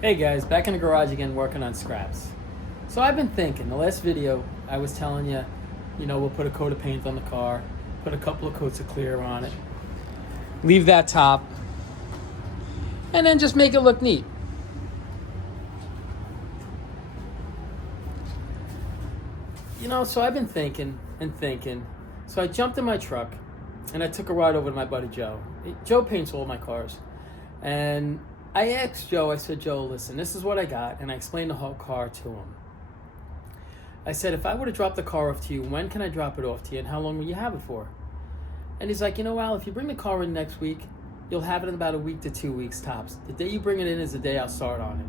Hey guys, back in the garage again working on scraps. So I've been thinking, the last video I was telling you, we'll put a coat of paint on the car, put a couple of coats of clear on it, leave that top, and then just make it look neat. So I've been thinking and thinking. So I jumped in my truck and I took a ride over to my buddy Joe. Joe paints all my cars. And I asked Joe, I said, Joe, listen, this is what I got. And I explained the whole car to him. I said, if I were to drop the car off to you, when can I drop it off to you and how long will you have it for? And he's like, Al, if you bring the car in next week, you'll have it in about a week to 2 weeks tops. The day you bring it in is the day I'll start on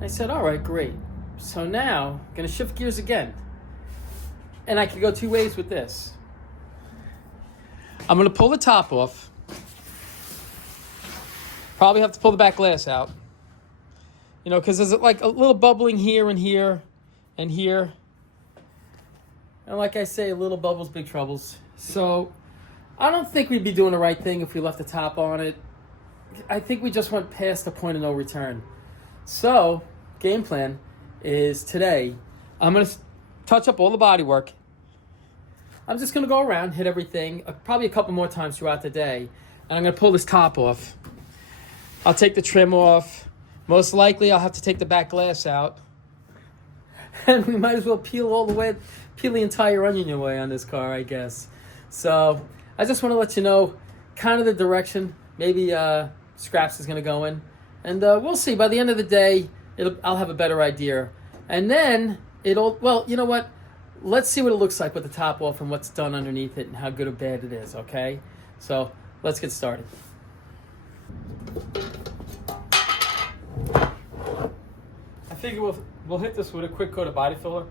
it. I said, all right, great. So now, I'm going to shift gears again. And I can go two ways with this. I'm going to pull the top off. Probably have to pull the back glass out. Because there's like a little bubbling here and here and here. And like I say, little bubbles, big troubles. So I don't think we'd be doing the right thing if we left the top on it. I think we just went past the point of no return. So, game plan is today, I'm going to touch up all the body work. I'm just going to go around, hit everything, probably a couple more times throughout the day. And I'm going to pull this top off. I'll take the trim off. Most likely, I'll have to take the back glass out. And we might as well peel the entire onion away on this car, I guess. So I just want to let you know kind of the direction maybe scraps is going to go in. And we'll see. By the end of the day, I'll have a better idea. And then well, you know what? Let's see what it looks like with the top off and what's done underneath it and how good or bad it is, okay? So let's get started. I figure we'll hit this with a quick coat of body filler.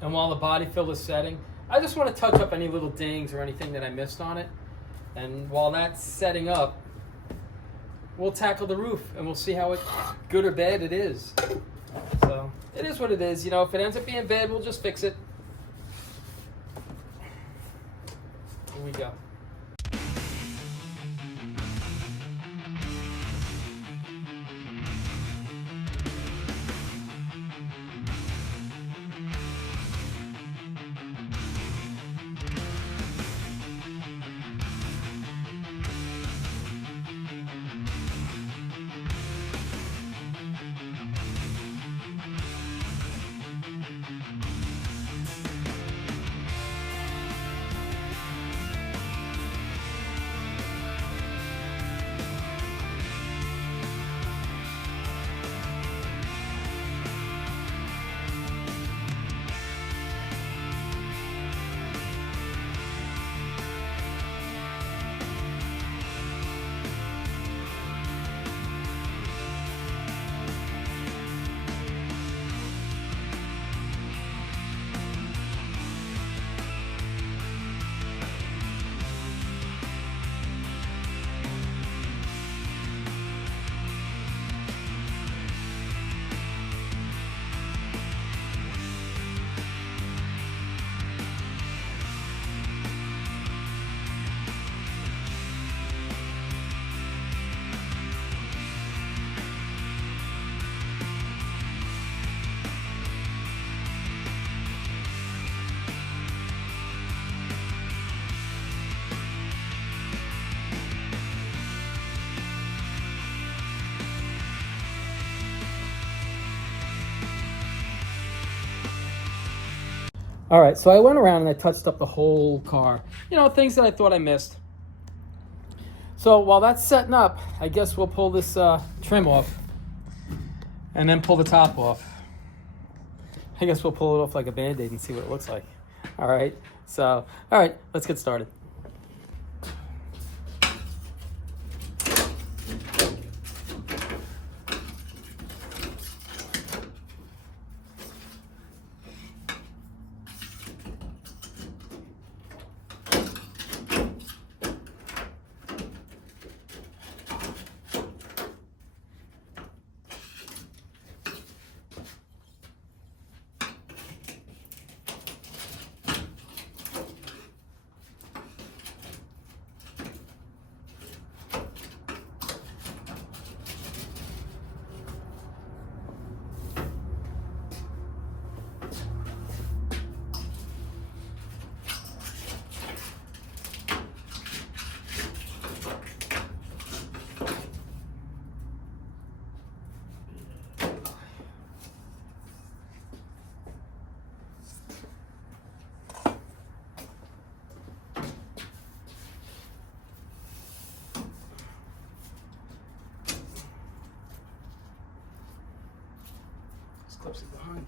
And while the body filler is setting, I just want to touch up any little dings or anything that I missed on it. And while that's setting up, we'll tackle the roof and we'll see how good or bad it is. So it is what it is. If it ends up being bad, we'll just fix it. Here we go. All right, so I went around and I touched up the whole car. Things that I thought I missed. So while that's setting up, I guess we'll pull this trim off and then pull the top off. I guess we'll pull it off like a Band-Aid and see what it looks like. All right, let's get started. clips are behind.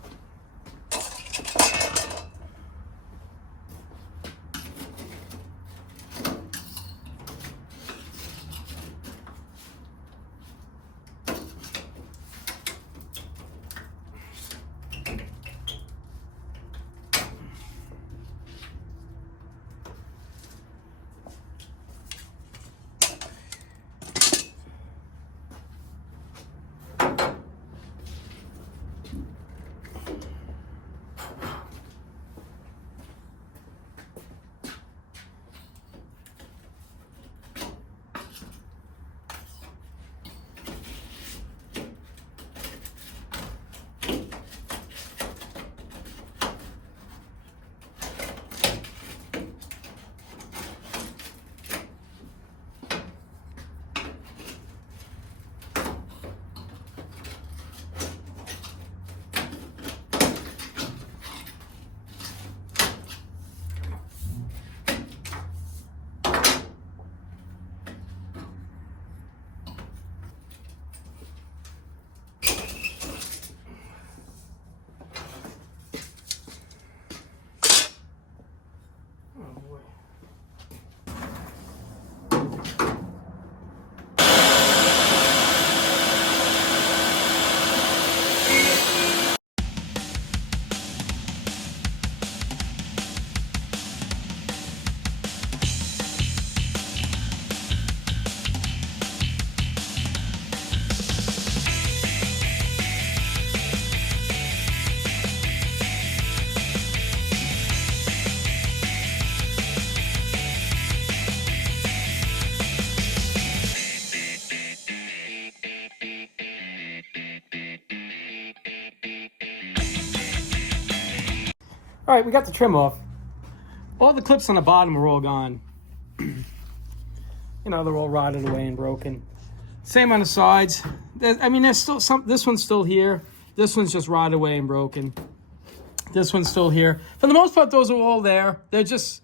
All right, we got the trim off. All the clips on the bottom are all gone. You know, they're all rotted away and broken. Same on the sides. There's still some. This one's still here. This one's just rotted away and broken. This one's still here. For the most part, those are all there. They're just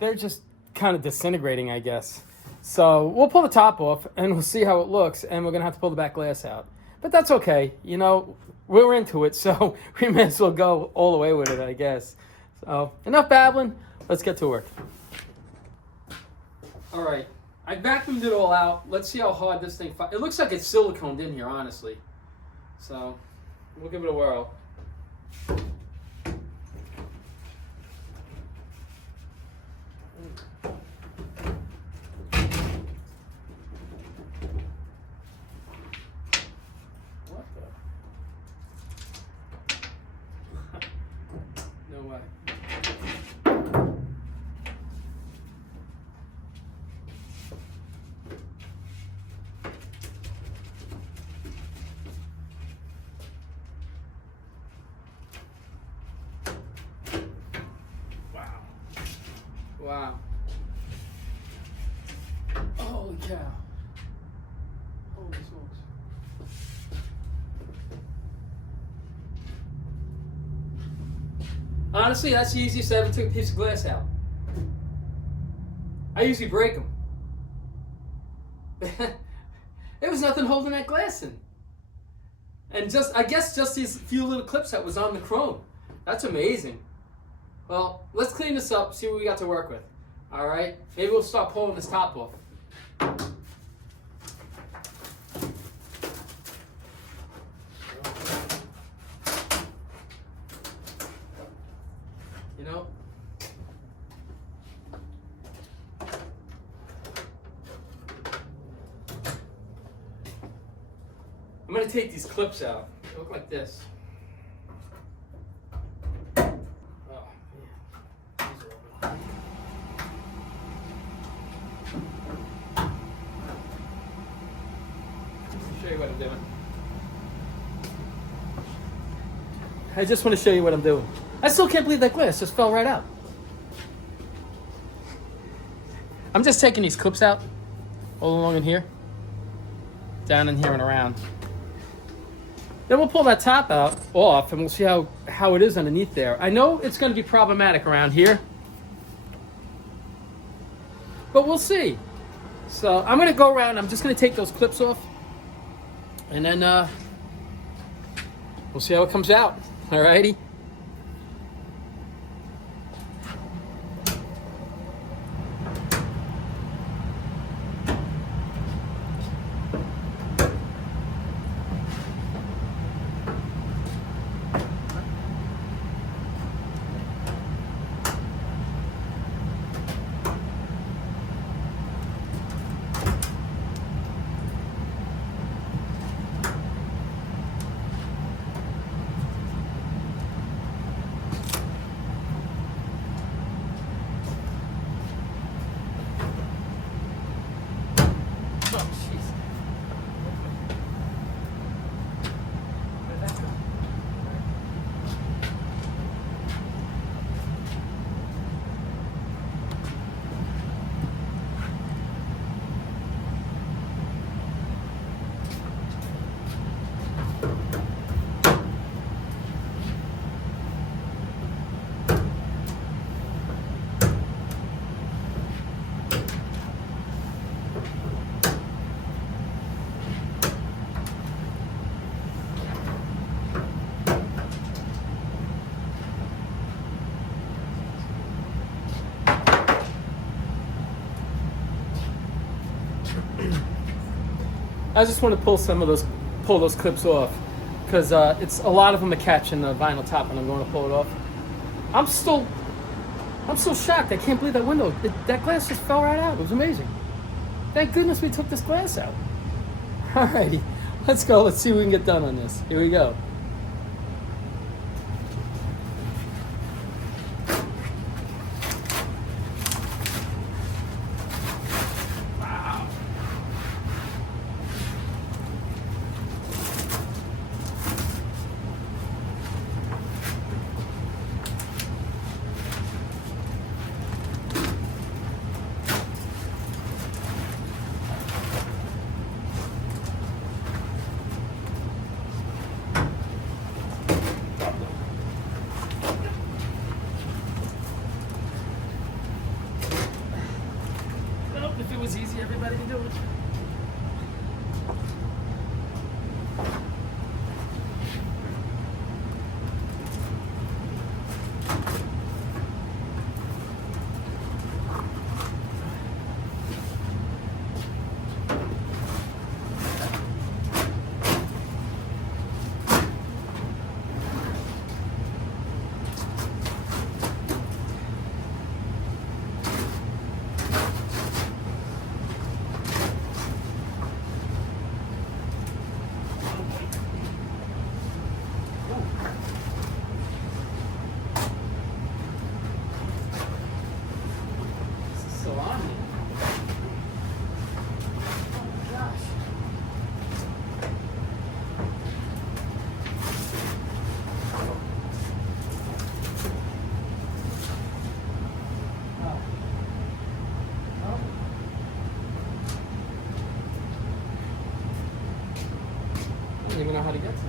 kind of disintegrating, I guess. So we'll pull the top off and we'll see how it looks. And we're gonna have to pull the back glass out. But that's okay. You know, we're into it, so we may as well go all the way with it, I guess. So enough babbling. Let's get to work. All right. I vacuumed it all out. Let's see how hard this thing it looks like it's siliconed in here, honestly. So we'll give it a whirl. What the? No way. Wow. Holy cow. Holy smokes. Honestly, that's the easiest I ever took a piece of glass out. I usually break them. There was nothing holding that glass in. And I guess just these few little clips that was on the chrome. That's amazing. Well, let's clean this up, see what we got to work with. All right? Maybe we'll start pulling this top off. You know? I'm going to take these clips out. They look like this. Show you what I'm doing. I just want to show you what I'm doing. I still can't believe that glass just fell right out. I'm just taking these clips out all along in here, down in here and around. Then we'll pull that top out off and we'll see how it is underneath there. I know it's going to be problematic around here, but we'll see. So I'm going to go around. I'm just going to take those clips off. And then We'll see how it comes out. Alrighty. I just want to pull those clips off, because it's a lot of them are catching the vinyl top, and I'm going to pull it off. I'm still shocked. I can't believe that window. That glass just fell right out. It was amazing. Thank goodness we took this glass out. Alrighty, let's go. Let's see what we can get done on this. Here we go. If it was easy, everybody would do it. I don't even know how to get to it.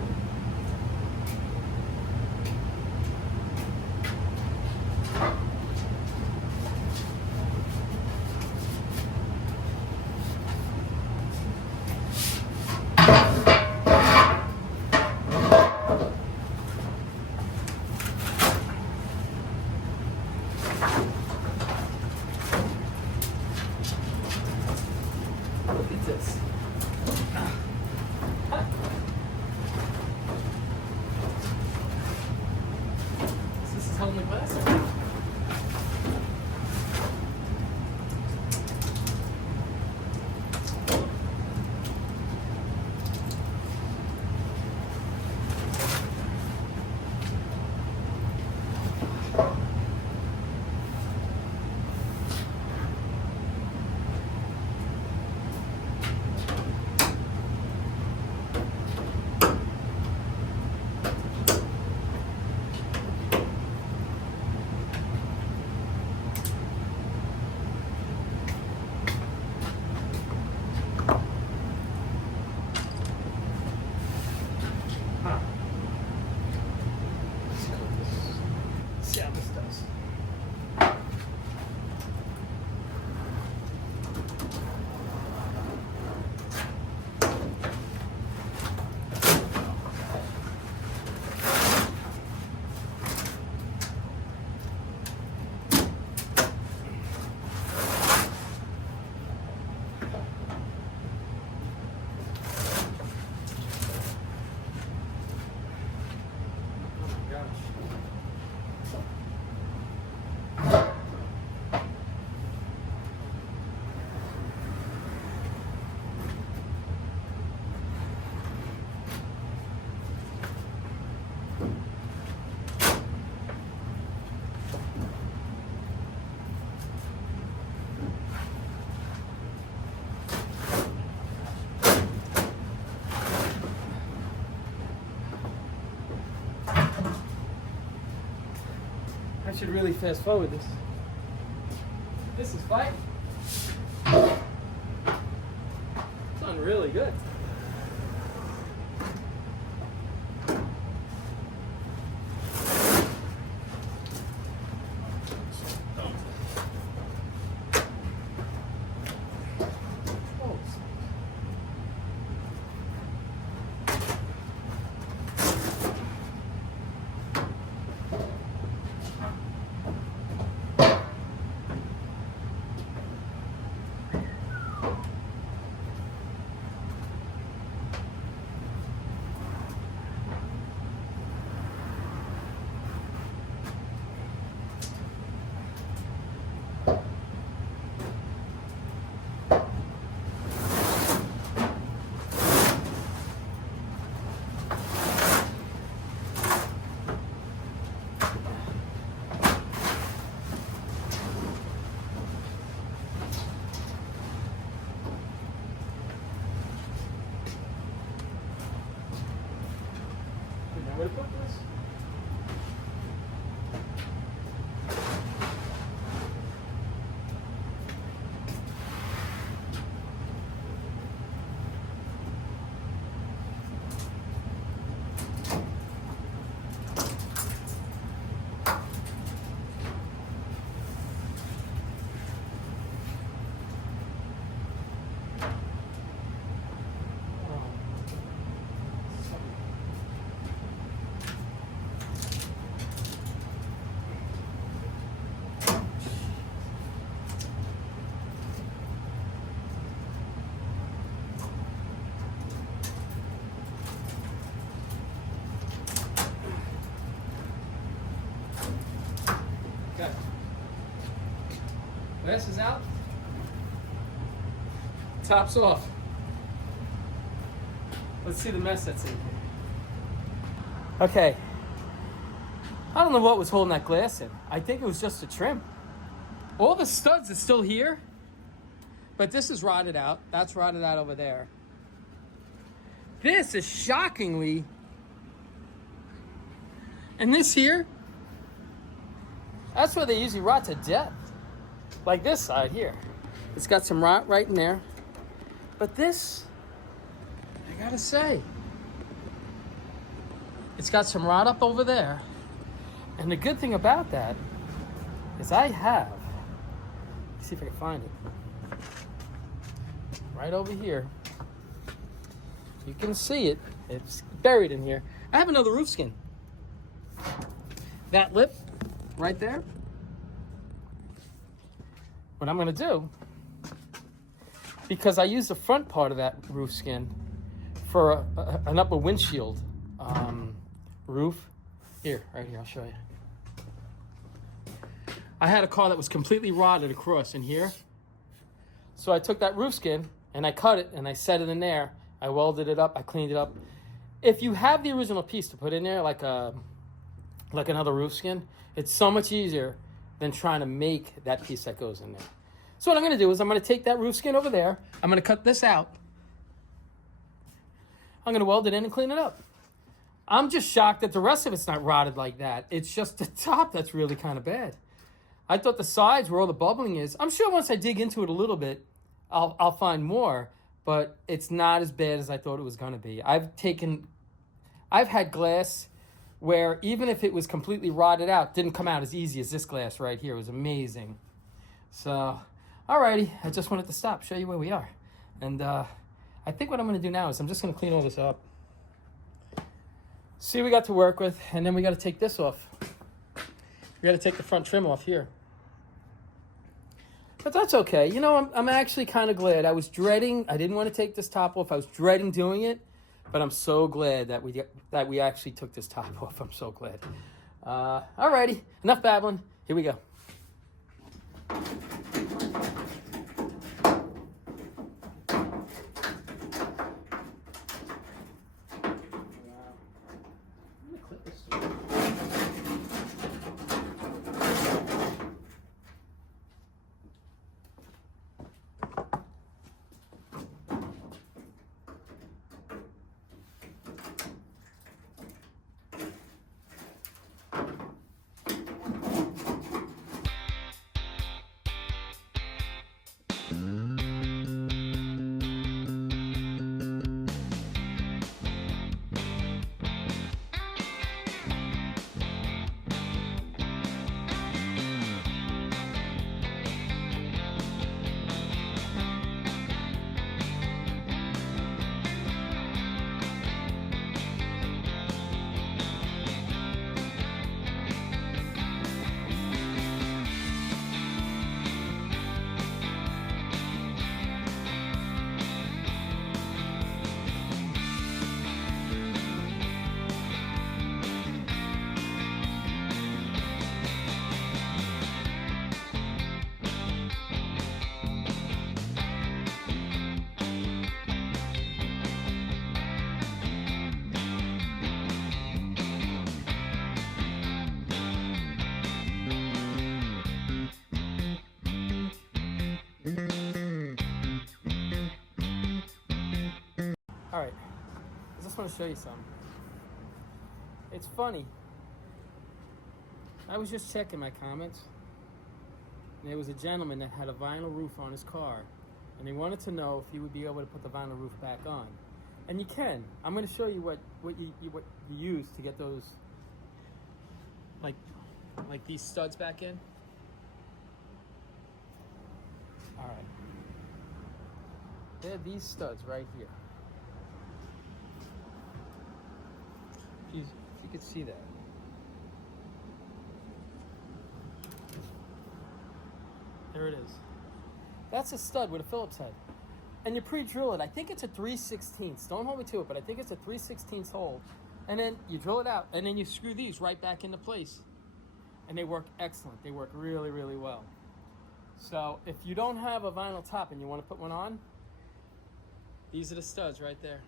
Look at this. This is holding the glass in. should really fast forward this. This is fighting. It's done really good. Where to put this? Okay. Glass is out. Top's off. Let's see the mess that's in here. Okay. I don't know what was holding that glass in. I think it was just a trim. All the studs are still here, but this is rotted out. That's rotted out over there. This is shockingly, and this here, that's where they usually rot to death. Like this side here. It's got some rot right in there. But this, I gotta say, it's got some rot up over there. And the good thing about that is I have, let's see if I can find it. Right over here. You can see it. It's buried in here. I have another roof skin. That lip right there. What I'm gonna do, because I used the front part of that roof skin for an upper windshield roof. Here, right here, I'll show you. I had a car that was completely rotted across in here. So I took that roof skin and I cut it and I set it in there. I welded it up, I cleaned it up. If you have the original piece to put in there, like another roof skin, it's so much easier than trying to make that piece that goes in there. So what I'm gonna do is I'm gonna take that roof skin over there, I'm gonna cut this out. I'm gonna weld it in and clean it up. I'm just shocked that the rest of it's not rotted like that. It's just the top that's really kind of bad. I thought the sides where all the bubbling is, I'm sure once I dig into it a little bit, I'll find more, but it's not as bad as I thought it was gonna be. I've had glass where even if it was completely rotted out, didn't come out as easy as this glass right here. It was amazing. So, alrighty, I just wanted to stop, show you where we are. And I think what I'm gonna do now is I'm just gonna clean all this up. See what we got to work with, and then we gotta take this off. We gotta take the front trim off here. But that's okay. You know, I'm actually kind of glad. I was dreading, I didn't want to take this top off. I was dreading doing it, but I'm so glad that we actually took this top off. I'm so glad. Alrighty, enough babbling. Here we go. I just want to show you something. It's funny. I was just checking my comments, and there was a gentleman that had a vinyl roof on his car, and he wanted to know if he would be able to put the vinyl roof back on. And you can. I'm going to show you what you use to get those, like these studs back in. All right. They're these studs right here. If you could see that. There it is. That's a stud with a Phillips head. And you pre-drill it. I think it's a 3/16. Don't hold me to it, but I think it's a 3/16 hole. And then you drill it out, and then you screw these right back into place. And they work excellent. They work really, really well. So if you don't have a vinyl top and you want to put one on, these are the studs right there.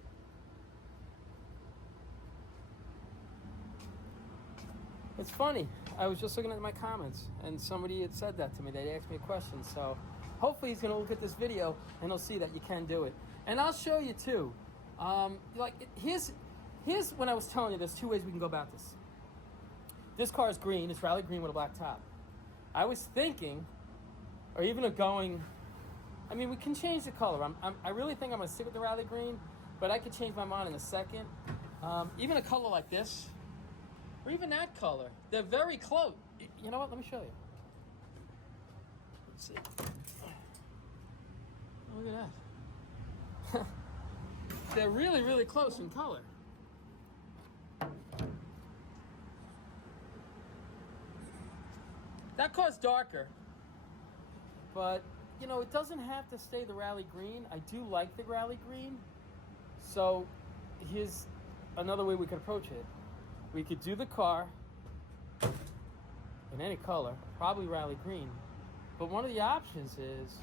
It's funny. I was just looking at my comments, and somebody had said that to me. They asked me a question. So hopefully he's going to look at this video, and he'll see that you can do it. And I'll show you, too. Here's when I was telling you there's two ways we can go about this. This car is green. It's rally green with a black top. I was thinking, or even going, I mean, we can change the color. I really think I'm going to stick with the rally green, but I could change my mind in a second. Even a color like this, or even that color. They're very close. You know what? Let me show you. Let's see. Look at that. They're really, really close in color. That car's darker, but you know, it doesn't have to stay the rally green. I do like the rally green. So here's another way we could approach it. We could do the car in any color, probably rally green. But one of the options is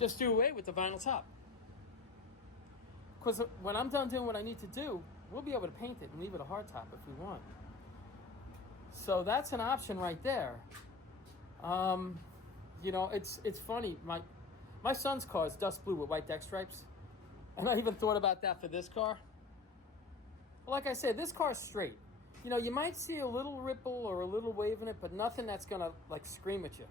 just do away with the vinyl top. Because when I'm done doing what I need to do, we'll be able to paint it and leave it a hard top if we want. So that's an option right there. You know, it's funny. My son's car is dust blue with white deck stripes. And I even thought about that for this car. Like I said, this car's straight. You know, you might see a little ripple or a little wave in it, but nothing that's going to, like, scream at you.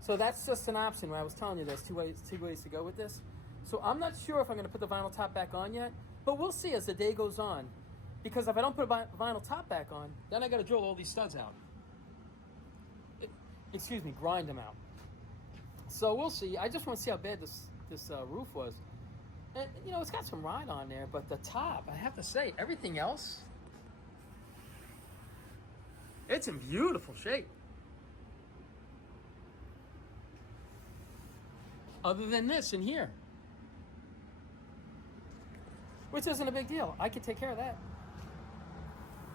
So that's just an option. When I was telling you there's two ways to go with this. So I'm not sure if I'm going to put the vinyl top back on yet, but we'll see as the day goes on. Because if I don't put a vinyl top back on, then I got to drill all these studs out. Grind them out. So we'll see. I just want to see how bad this roof was. And, you know, it's got some ride on there, but the top, I have to say, everything else, it's in beautiful shape. Other than this in here. Which isn't a big deal. I could take care of that.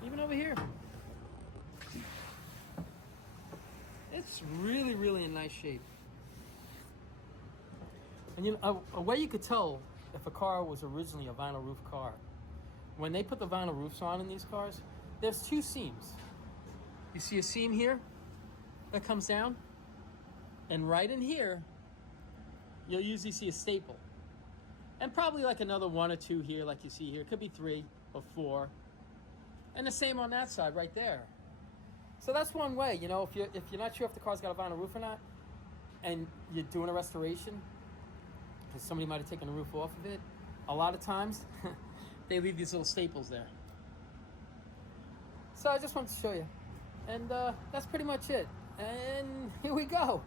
Even over here. It's really, really in nice shape. And you know, a way you could tell if a car was originally a vinyl roof car, when they put the vinyl roofs on in these cars, there's two seams. You see a seam here that comes down, and right in here, you'll usually see a staple. And probably like another one or two here, like you see here. It could be 3 or 4. And the same on that side right there. So that's one way, you know, if you're not sure if the car's got a vinyl roof or not, and you're doing a restoration, because somebody might have taken the roof off of it, a lot of times, they leave these little staples there. So I just wanted to show you. And that's pretty much it. And here we go.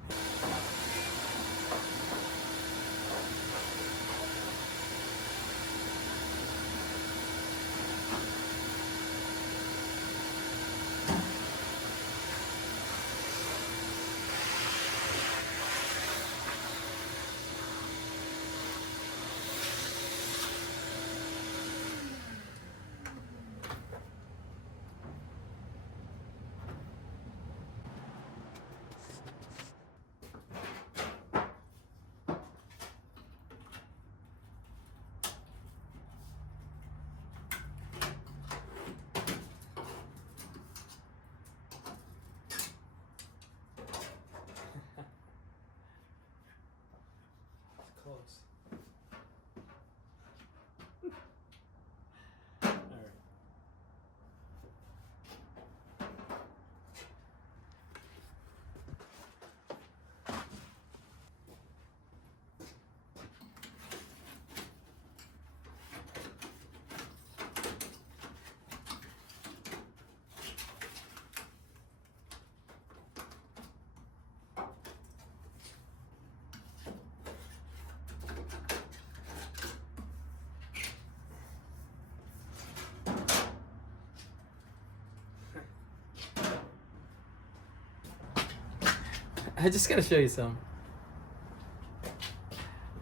I just gotta show you something.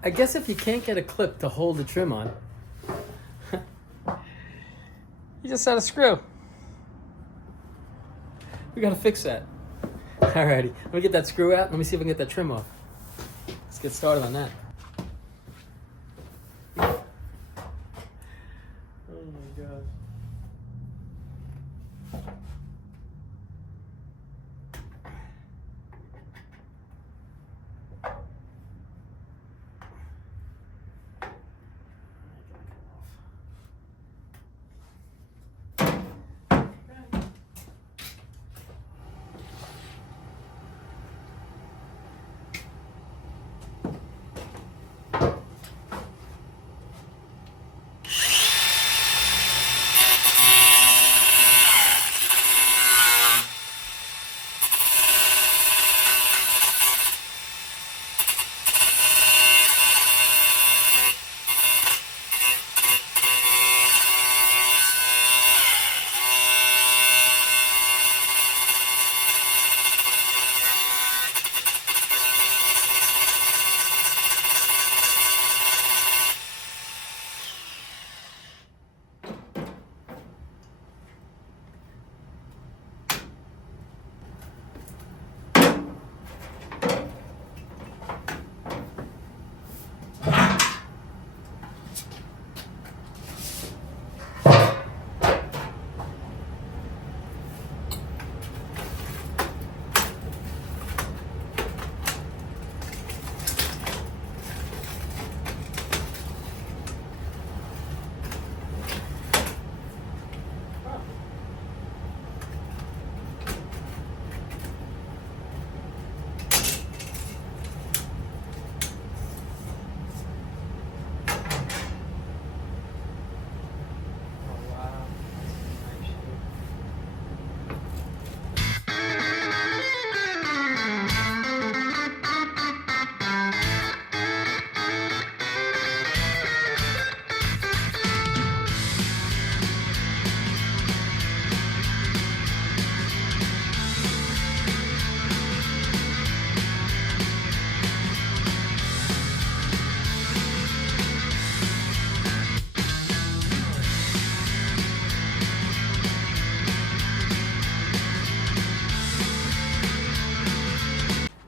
I guess if you can't get a clip to hold the trim on, you just add a screw. We gotta fix that. Alrighty, let me get that screw out. Let me see if I can get that trim off. Let's get started on that. Oh my gosh.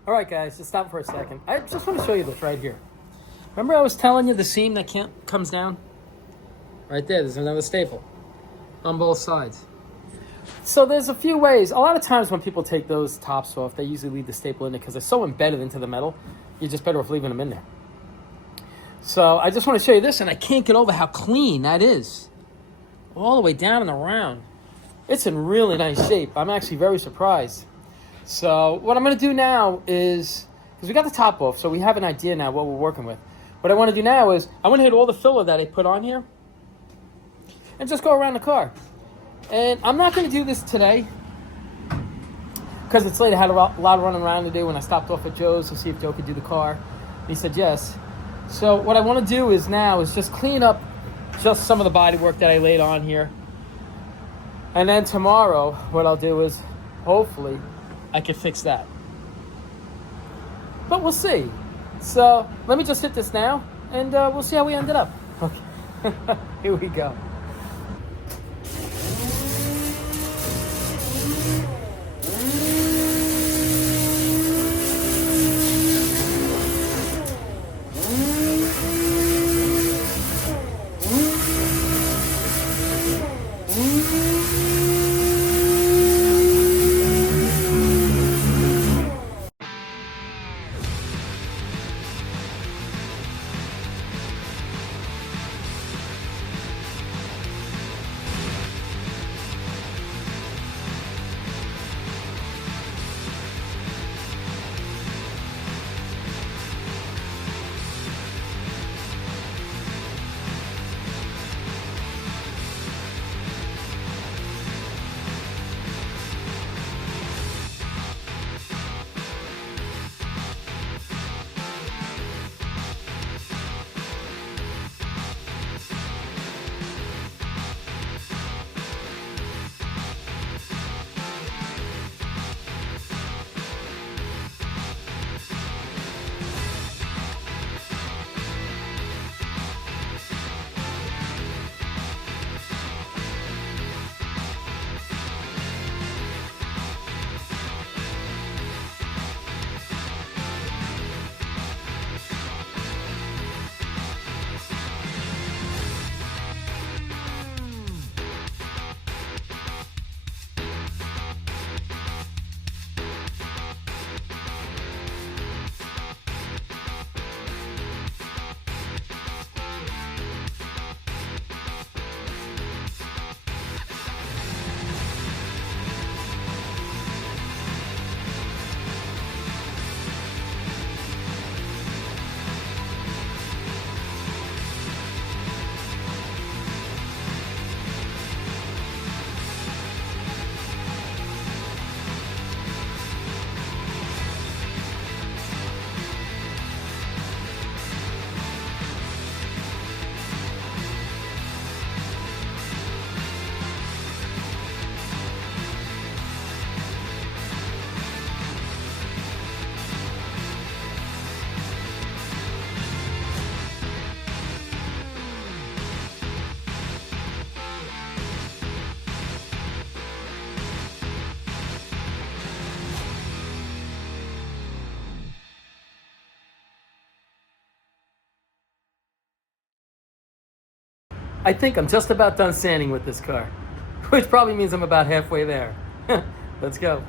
All right, guys, just stop for a second. I just want to show you this right here. Remember I was telling you the seam that comes down? Right there, there's another staple on both sides. So there's a few ways. A lot of times when people take those tops off, they usually leave the staple in there because they're so embedded into the metal, you're just better off leaving them in there. So I just want to show you this, and I can't get over how clean that is. All the way down and around. It's in really nice shape. I'm actually very surprised. So what I'm going to do now is, because we got the top off, so we have an idea now what we're working with. What I want to do now is, I want to hit all the filler that I put on here and just go around the car. And I'm not going to do this today because it's late. I had a lot of running around to do when I stopped off at Joe's to see if Joe could do the car. And he said yes. So what I want to do is now is just clean up just some of the body work that I laid on here. And then tomorrow, what I'll do is, hopefully, I can fix that. But we'll see. So let me just hit this now, and we'll see how we ended up. Okay. Here we go. I think I'm just about done sanding with this car, which probably means I'm about halfway there. Let's go.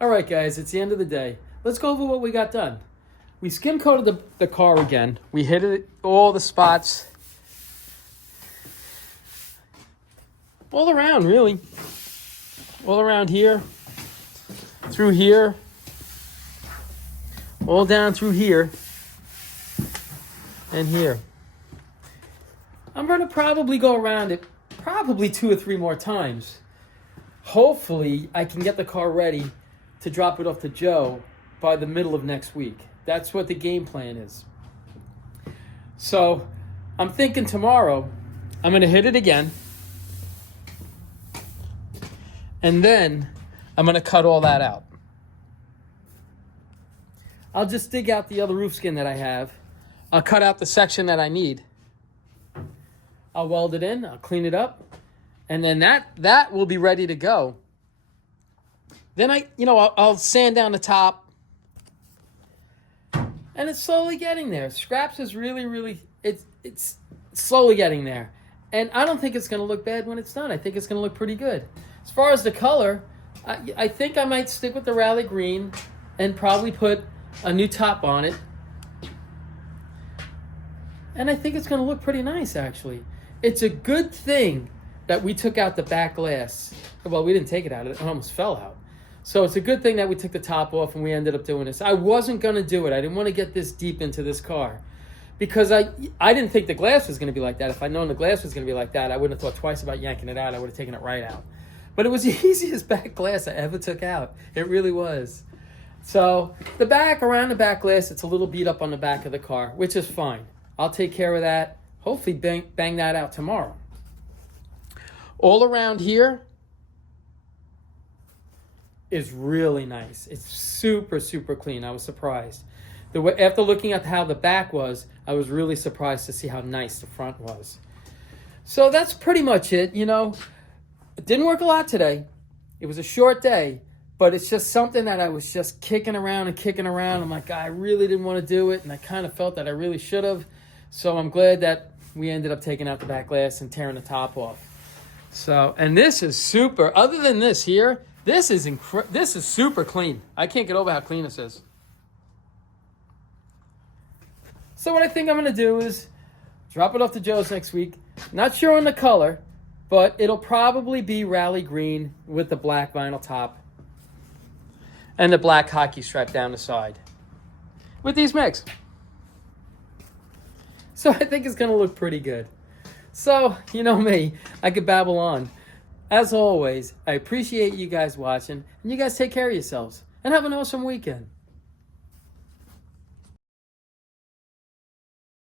All right, guys, it's the end of the day. Let's go over what we got done. We skim coated the car again. We hit it all the spots. All around, really. All around here. Through here. All down through here. And here. I'm going to probably go around it probably 2 or 3 more times. Hopefully, I can get the car ready to drop it off to Joe by the middle of next week. That's what the game plan is. So I'm thinking tomorrow I'm going to hit it again. And then I'm going to cut all that out. I'll just dig out the other roof skin that I have. I'll cut out the section that I need. I'll weld it in. I'll clean it up. And then that will be ready to go. Then I'll sand down the top. And it's slowly getting there. Scraps is really, it's slowly getting there. And I don't think it's going to look bad when it's done. I think it's going to look pretty good. As far as the color, I think I might stick with the Rally Green and probably put a new top on it. And I think it's going to look pretty nice, actually. It's a good thing that we took out the back glass. Well, we didn't take it out. It almost fell out. So it's a good thing that we took the top off and we ended up doing this. I wasn't going to do it. I didn't want to get this deep into this car because I didn't think the glass was going to be like that. If I'd known the glass was going to be like that, I wouldn't have thought twice about yanking it out. I would have taken it right out. But it was the easiest back glass I ever took out. It really was. So the back, around the back glass, it's a little beat up on the back of the car, which is fine. I'll take care of that. Hopefully bang that out tomorrow. All around here is really nice. It's super, super clean. I was surprised. After looking at how the back was, I was really surprised to see how nice the front was. So that's pretty much it. It didn't work a lot today. It was a short day, but it's just something that I was just kicking around. I'm like, I really didn't want to do it, and I kind of felt that I really should have. So I'm glad that we ended up taking out the back glass and tearing the top off. So, and this is super. Other than this here, this is super clean. I can't get over how clean this is. So what I think I'm going to do is drop it off to Joe's next week. Not sure on the color, but it'll probably be Rally Green with the black vinyl top. and the black hockey stripe down the side with these mix. So I think it's going to look pretty good. So, you know me, I could babble on. As always, I appreciate you guys watching, and you guys take care of yourselves, and have an awesome weekend.